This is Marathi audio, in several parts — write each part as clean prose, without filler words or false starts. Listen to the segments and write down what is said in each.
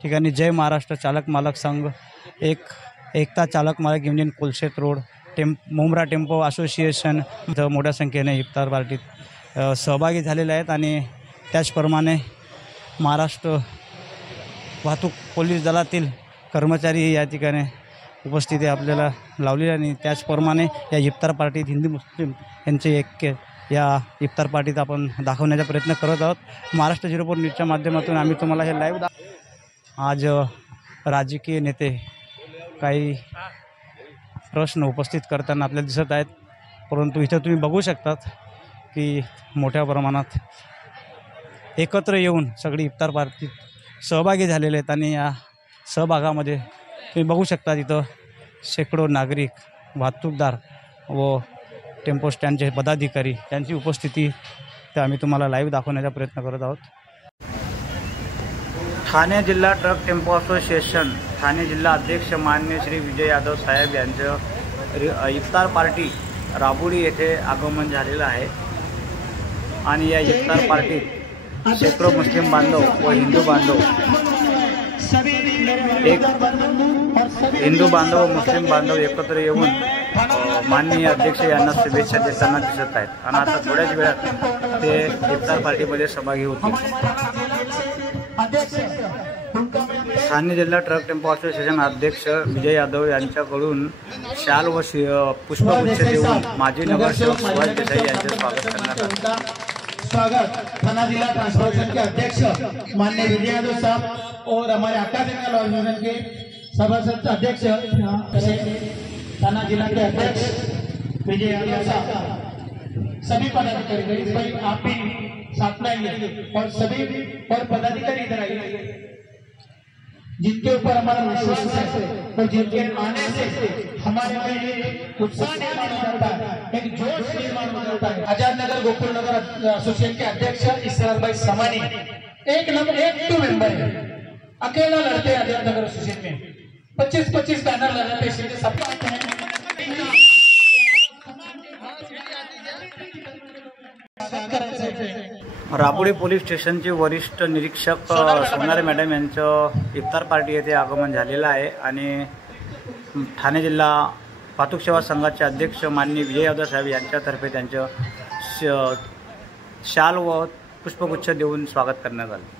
ठिकाणी जय महाराष्ट्र चालक मालक संघ, एकता चालक मालक union Kolshet road, Mumbra tempo association मोठ्या संख्येने इफ्तार पार्टीत सहभागी झालेले आहेत। आणि त्याचप्रमाणे महाराष्ट्र वाहतूक पोलीस दलातील कर्मचारी या ठिकाणी उपस्थिती आपल्याला लावलेली आणि त्याचप्रमाणे या इफ्तार पार्टीत हिंदू मुस्लिम यांचे ऐक्य या इफ्तार पार्टीत आपण दाखवण्याचा प्रयत्न करत आहोत। महाराष्ट्र 04 न्यूजच्या माध्यमातून आम्ही तुम्हाला हे लाईव्ह आज राजकीय नेते काही प्रश्न उपस्थित करताना आपल्याला दिसत आहेत, परंतु इथं तुम्ही बघू शकतात की मोठ्या प्रमाणात एकत्र येऊन सगळी इफ्तार पार्टीत सहभागी झालेले आहेत। आणि या सहभागामध्ये तुम्ही बघू शकता इथं शेकडो नागरिक, वाहतूकदार व टेम्पो स्टँडचे पदाधिकारी यांची उपस्थिती ते आम्ही तुम्हाला लाईव्ह दाखवण्याचा प्रयत्न करत आहोत। ठाणे जिल्हा ट्रक टेम्पो असोसिएशन ठाणे जिल्हा अध्यक्ष मान्य श्री विजय यादव साहेब यांचं इफ्तार पार्टी राबुरी येथे आगमन झालेलं आहे। आणि या इफ्तार पार्टीत शेकडो मुस्लिम बांधव व हिंदू बांधव मुस्लिम बांधव एकत्र येऊन माननीय अध्यक्ष यांना शुभेच्छा देताना दिसत आहेत। आणि आता थोड्याच वेळात ते इफ्तार पार्टीमध्ये सहभागी होतील। ठाणे जिल्हा ट्रक टेम्पो असोसिएशन अध्यक्ष विजय यादव यांच्याकडून शाल व पुष्पगुच्छ देऊन माजी नगरसेवक सुभाष देसाई यांचे स्वागत करण्यात आले। स्वागत थाना जिला ट्रांसपोर्टेशन के अध्यक्ष माननीय विजय यादव साहब और हमारे अकादमिकल ऑर्गेनाइजेशन के सभासद अध्यक्ष थाना जिला के अध्यक्ष विजय यादव साहब, सभी पदाधिकारी भाई आप भी साथ में आइए और सभी और पदाधिकारी इधर आइए जिनके ऊपर हमारा विश्वास है और जिनके आने से हमारे में एक उत्साह निर्माण हो जाता है, एक जोश निर्माण हो जाता है। आजाद नगर गोकुल नगर एसोसिएशन के अध्यक्ष इसरार भाई समानी एक मेंबर है, अकेला लड़ते हैं आजाद नगर एसोसिएशन में, 25-25 बैनर लगाते हैं, सब आते हैं। राबुरी पोलीस स्टेशनचे वरिष्ठ निरीक्षक सोनारे मॅडम यांचं इफ्तार पार्टी येथे आगमन झालेलं आहे। आणि ठाणे जिल्हा वाहतूक सेवा संघाचे अध्यक्ष माननीय विजय यादव साहेब यांच्यातर्फे त्यांचं शाल व पुष्पगुच्छ देऊन स्वागत करण्यात आले।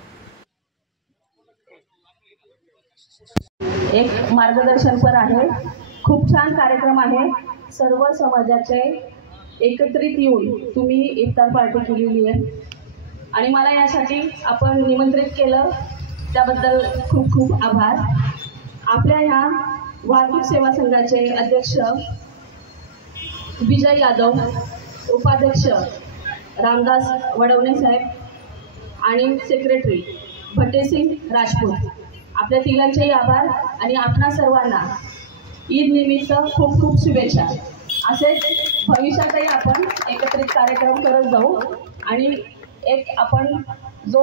एक मार्गदर्शनपर आहे, खूप छान कार्यक्रम आहे। सर्व समाजाचे एकत्रित येऊन तुम्ही इफ्तार पार्टी केलेली आहे आणि मला यासाठी आपण निमंत्रित केलं त्याबद्दल खूप खूप आभार। आपल्या ह्या वाहतूक सेवा संघाचे अध्यक्ष विजय यादव, उपाध्यक्ष रामदास वडवणे साहेब आणि सेक्रेटरी भट्टेसिंग राजपूत, आपल्या तिघांचेही आभार आणि आपणा सर्वांना ईद निमित्त खूप खूप शुभेच्छा। असेच भविष्यातही आपण एकत्रित कार्यक्रम करत जाऊ आणि एक आपण जो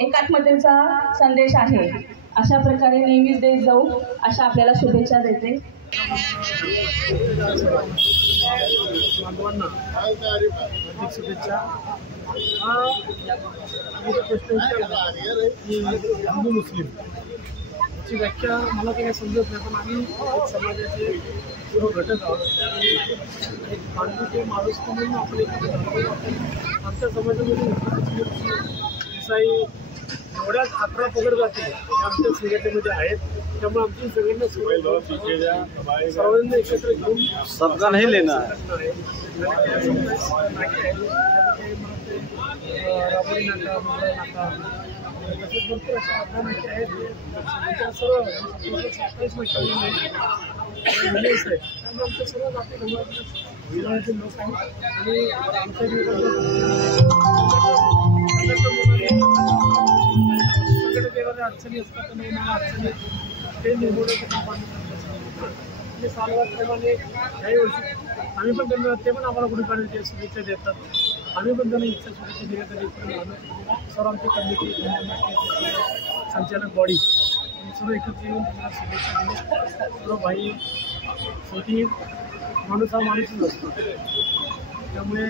एकात्मतेचा संदेश आहे अशा प्रकारे नेहमीच देत जाऊ, अशा आपल्याला शुभेच्छा देते। हिंदू मुस्लिम ची व्याख्या मला काही समजत नाही, पण आम्ही एक समाजाचे सर्व घटक आहोत। एक माणूस माणूस म्हणून आपले आमच्या समाजामध्ये ईसाई एवढ्याच 11 पगड जाती आमच्या संघटनेमध्ये आहेत, त्यामुळे आमची सगळ्यांना सर्वांना एकत्र घेऊन सबका नाही लेना राबडी नाका, मुंबई नाका, तसेच भरपूर अशा 11 नाके आहेत। त्या सर्व 27 मिलेस आहेत, त्यामुळे आमच्या सर्व जाती धर्माचे लोक आहेत आणि आमच्या संघटनेमध्ये अडचणी असतात आणि अडचणी ते निर्मूलनाचं काम आम्ही सालवारप्रमाणे काही वर्षी आम्ही पण त्यांना ते पण आम्हाला गुढीपाडव्याच्या शुभेच्छा देतात, आम्ही पण त्यांना इच्छा शुभेच्छा दिल्या तरी सर्व आमची कमिटी संचालक बॉडी सर्व एकत्र येऊन त्यांना शुभेच्छा दिल्या। सर्व भाई शेवटी माणूस हा माणूसच असतो, त्यामुळे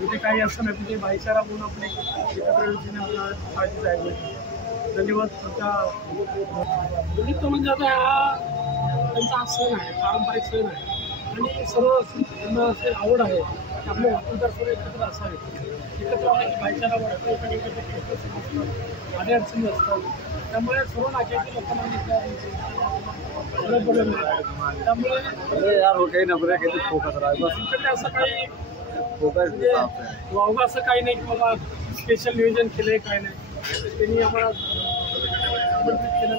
इथे काही असं नाही, ते भाईचारा म्हणून आपण एकत्र आपल्याला काळजी जायला धन्यवाद. निमित्त म्हणजे आता हा त्यांचा हा सण आहे, पारंपरिक सण आहे आणि सर्व त्यांना असे आवड आहे की आपले वाहतूकदार सर्व एकत्र असावे, एकत्र आले की भाईचारा वाटतो, एकत्र अडचणी असतात. त्यामुळे सर्व नाक्यातील लोकांना त्यामुळे त्यांच्याकडे असं काही वावगा असं काही नाही की बाबा स्पेशल नियोजन केलं काय नाही. त्यांनी आम्हाला आमंत्रित केलं.